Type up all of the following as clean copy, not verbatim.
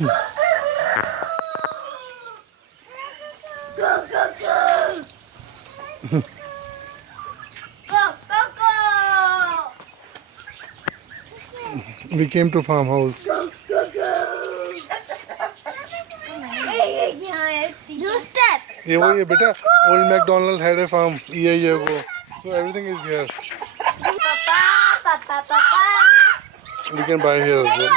We came to farmhouse. ये वही है बेटा. Old MsDonald had a farm a year ago, so everything is here. We can buy here as well.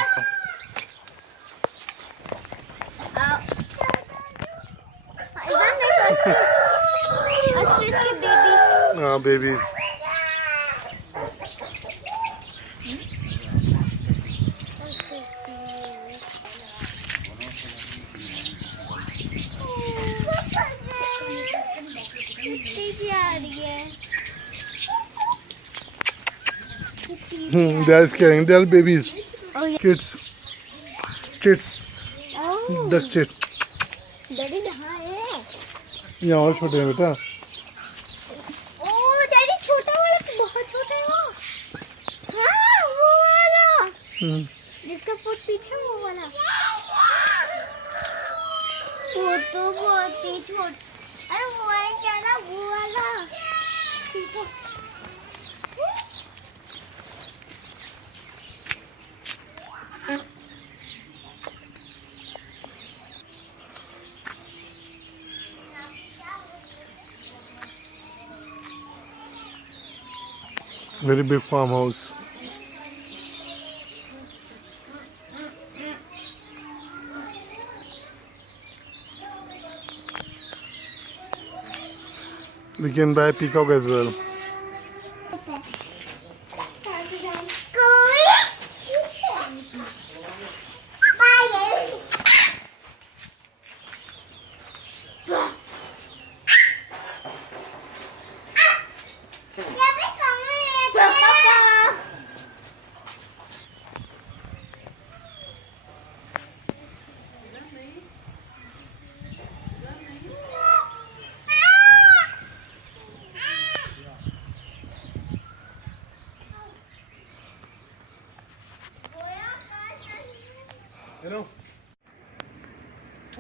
Babies. They are scaring. They are babies. Oh, yeah. Kids. Chits. Oh. Duck chit. Daddy कहाँ है? यहाँ और छोटे हैं बेटा. ओह daddy छोटा वाला तो बहुत छोटा है वो. हाँ वो वाला. जिसका फुट पीछे वो वाला. वो तो बहुत ही छोटा. अरे वो है क्या ना वो वाला. Very big farmhouse. We can buy peacock as well.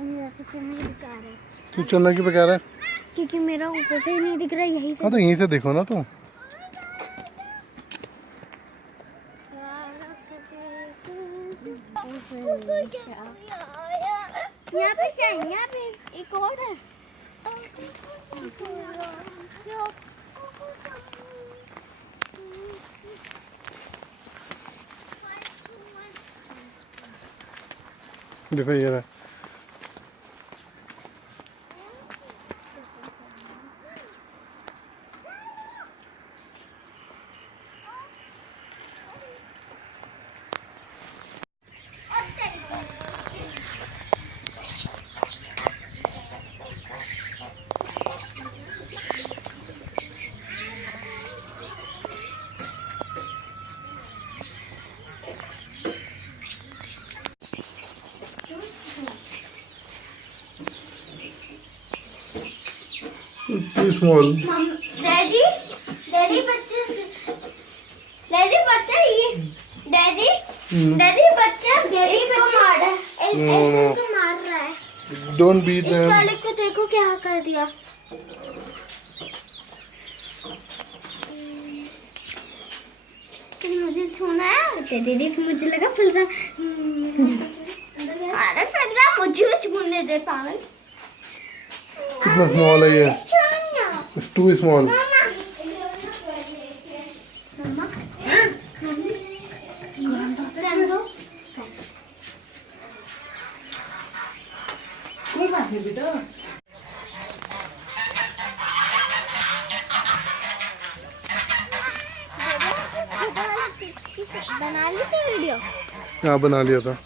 मेरा तो चंदा दिखा रहा है. तू चंदा क्यों पका रहा है? क्योंकि मेरा ऊपर से ही नहीं दिख रहा है यहीं से. हाँ तो यहीं से देखो ना तू. यहाँ पे क्या है? यहाँ पे एक और है. देखो ये रहा. Too small. डैडी बच्चे ये डैडी बच्चा गरीब को मार रहा है. ऐसे को मार रहा है. Don't beat इस them. वाले को देखो क्या कर दिया. मुझे छूना है दीदी. मुझे लगा फुलसा. अरे फैला मुझे भी छूने दे पागल. कितना स्मॉल है ये? It's too small. कोई बात नहीं बेटा. बना ली थी वीडियो. हाँ बना लिया था.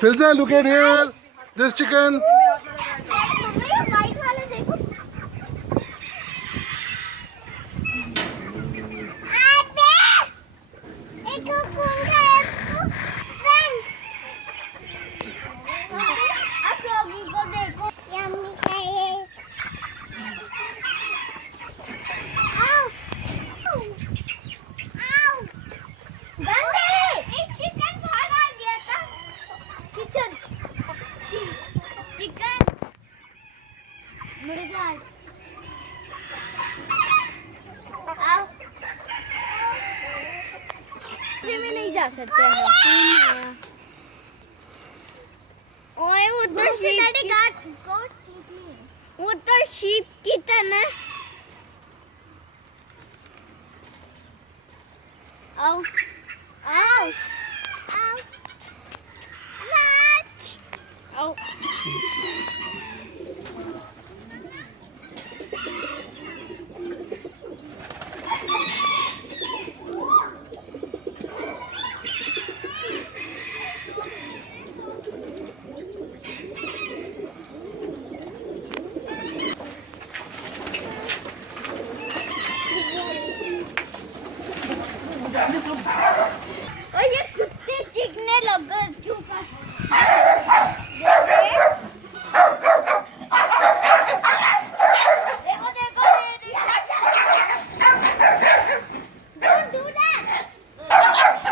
Filza, look at here. This chicken. Mummy ये वाइट वाला देखो आते एक कुंगा एक पेन आप लोगों को देखो यम्मी है आओ आओ गंदे एक चिकन बाहर आ गया था किचन चिकन मुर्गा आओ में नहीं जा सकते हैं ओए वो तो शीप की तरह आओ आओ आओ नाच आओ और ये कुत्ते चीखने लगे क्यों कर देखो देखो Don't do that.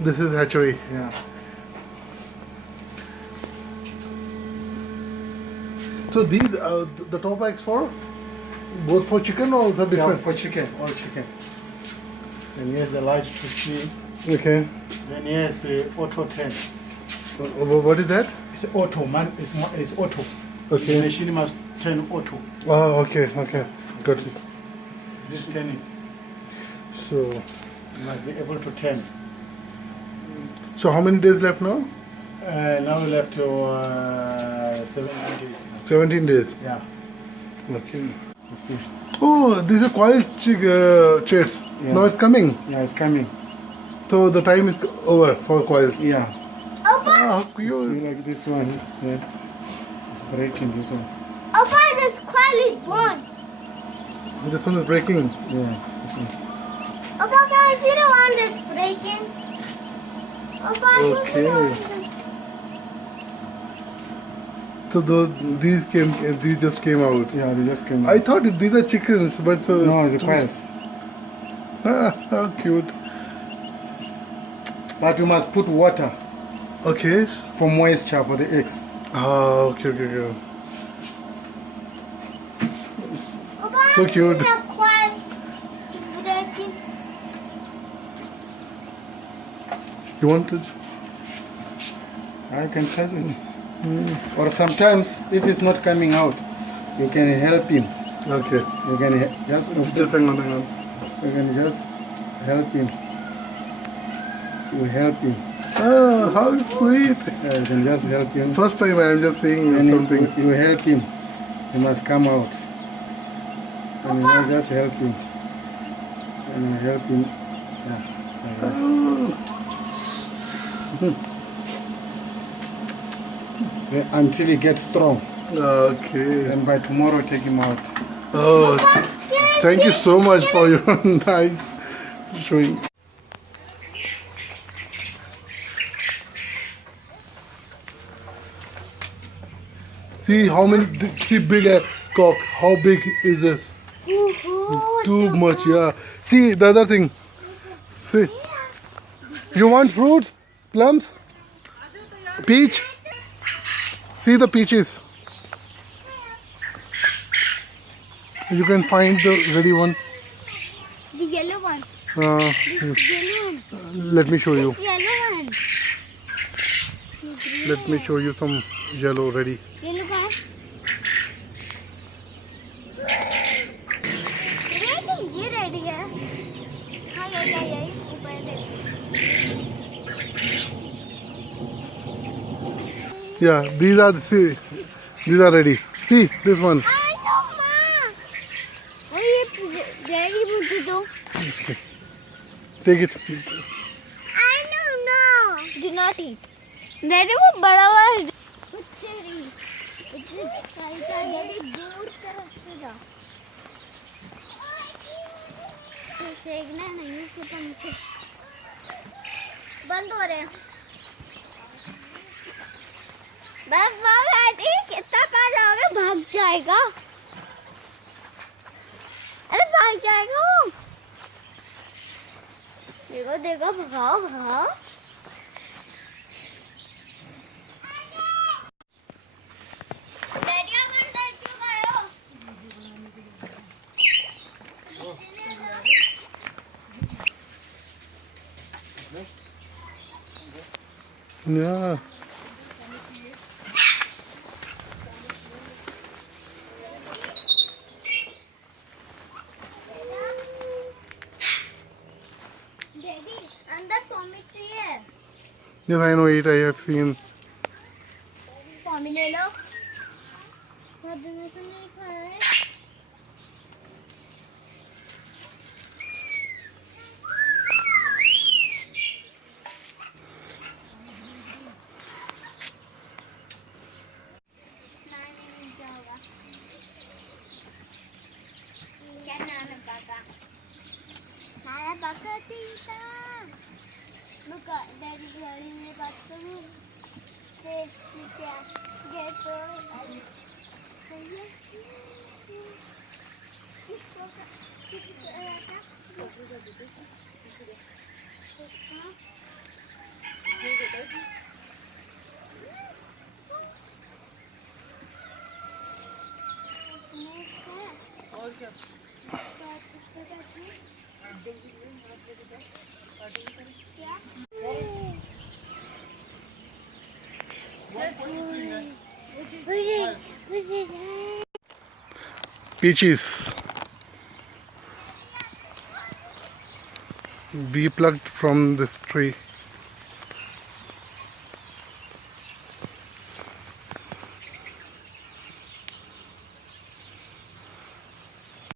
This is hatchery. Yeah. So these, the top eggs for both for chicken or the Yeah, different? for chicken, all chicken. And here's the light to see. Okay. Then here's auto 10. What is that? It's auto, man. It's auto. Okay. The machine must turn auto. Oh, okay, okay. Got it. This is turning. So, You must be able to turn. so how many days left now? Now we left to 17 days. 17 days. Yeah. Okay. You see. Oh, these are Quail chits. Yeah. Now it's coming. Yeah, it's coming. So the time is over for Quails. Yeah. Opa, Ah, how You cute. see, like this one. Yeah. It's breaking this one. Opa, this quail is born. This one is breaking. Yeah, this one. Opa, can I see the one that's breaking? Opa, I can see the one Okay. So these just came out. Yeah, they just came. I thought these are chickens, but so No, it's a quails. Ah, how cute. But you must put water Okay. for moisture for the eggs. Ah, okay, okay, okay. Opa, I So can cute. see the quail is breaking. You want to? I can touch it. Or sometimes, if it's not coming out, you can help him. Okay. You can just Just hang on, hang on. you can just help him. You help him. Ah, how sweet. Yeah, you can just help him. First time I am just seeing And something. you help him. He must come out. And you must just help him. And you help him. Yeah. Like this. Until he gets strong. Okay. And by tomorrow, take him out. Oh, thank you so much for your nice showing. See how many. See big cock. How big is this? Too much. Yeah. See the other thing. See. You want fruits? Plums? Peach? See the peaches. You can find the ready one. The yellow one. Uh, This yellow one. let me show you. This yellow one. Let me show you some yellow ready. Yellow one. I think ये ready है. हाँ यही ऊपर देखो. Yeah, these are see, these are ready. See this one. I know माँ. और ये ready मुझे दो. Okay. Take it. I don't know. Do not eat. Daddy वो बड़ा वाला चेरी. इतने साइज का डैडी दूर तरफ से जाओ. फेंकना नहीं उसके पंखे. बंद हो रहे हैं. बस डैडी कितना कहाँ जाओगे? भाग जाएगा. अरे भाग जाएगा वो. देखो देखो भगाओ भगाओ. डैडी आप अंदर क्यों गए हो? Yeah. डैडी अंदर टॉमेट्री है. Yes, I know it. I have seen. पानी ले लो. बहुत दिनों से नहीं खाया है. नहीं जाओगा. क्या नाम है पापा? हमारा पापा तीता. रुको डैडी गाड़ी में बात करूँ. क्या गेट पर Peaches. We plucked from this tree.